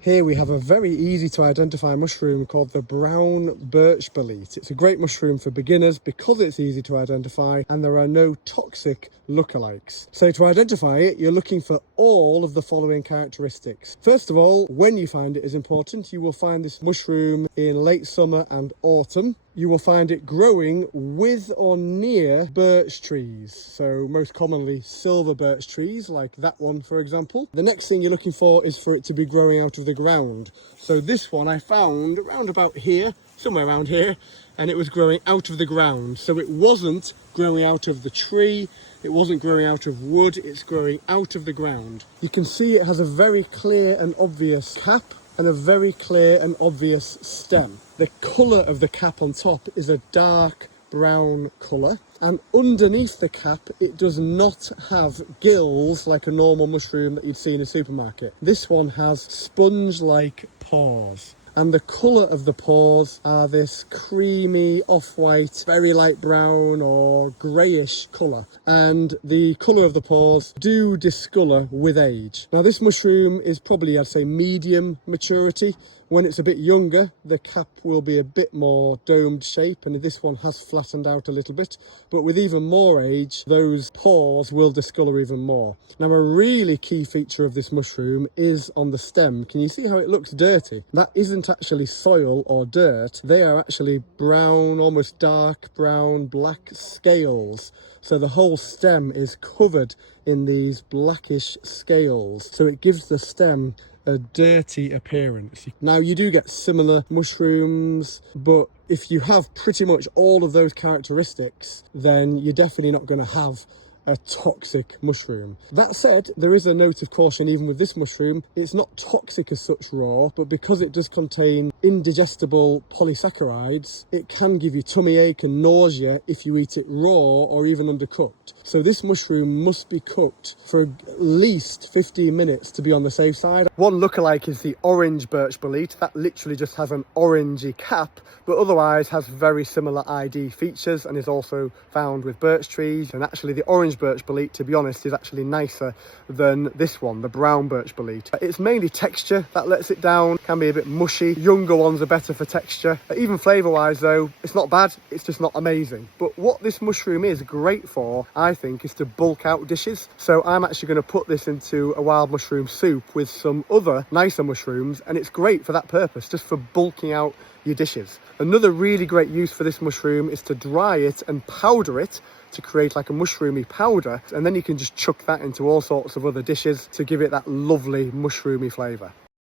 Here we have a very easy to identify mushroom called the Brown Birch Bolete. It's a great mushroom for beginners because it's easy to identify and there are no toxic lookalikes. So to identify it, you're looking for all of the following characteristics. First of all, when you find it is important. You will find this mushroom in late summer and autumn. You will find it growing with or near birch trees. So most commonly silver birch trees, like that one, for example. The next thing you're looking for is for it to be growing out of the ground. So this one I found around about here, somewhere around here, and it was growing out of the ground. So it wasn't growing out of the tree, it wasn't growing out of wood, it's growing out of the ground. You can see it has a very clear and obvious cap and a very clear and obvious stem. The colour of the cap on top is a dark brown colour, and underneath the cap it does not have gills like a normal mushroom that you'd see in a supermarket. This one has sponge-like pores. And the colour of the pores are this creamy, off-white, very light brown or greyish colour. And the colour of the pores do discolour with age. Now this mushroom is probably, I'd say, medium maturity. When it's a bit younger, the cap will be a bit more domed shape, and this one has flattened out a little bit. But with even more age, those pores will discolour even more. Now a really key feature of this mushroom is on the stem. Can you see how it looks dirty? That isn't actually soil or dirt. They are actually brown, almost dark brown, black scales. So the whole stem is covered in these blackish scales. So it gives the stem a dirty appearance. Now you do get similar mushrooms, but if you have pretty much all of those characteristics, then you're definitely not going to have a toxic mushroom. That said, there is a note of caution even with this mushroom. It's not toxic as such raw, but because it does contain indigestible polysaccharides, it can give you tummy ache and nausea if you eat it raw or even undercooked. So this mushroom must be cooked for at least 15 minutes to be on the safe side. One lookalike is the orange birch bolete. That literally just has an orangey cap, but otherwise has very similar ID features and is also found with birch trees. And actually the orange birch bolete, to be honest, is actually nicer than this one, the brown birch bolete. It's mainly texture that lets it down, can be a bit mushy. Younger ones are better for texture. Even flavour wise though, it's not bad, it's just not amazing. But what this mushroom is great for, I think, is to bulk out dishes. So I'm actually going to put this into a wild mushroom soup with some other nicer mushrooms, and it's great for that purpose, just for bulking out your dishes. Another really great use for this mushroom is to dry it and powder it to create like a mushroomy powder, and then you can just chuck that into all sorts of other dishes to give it that lovely mushroomy flavour.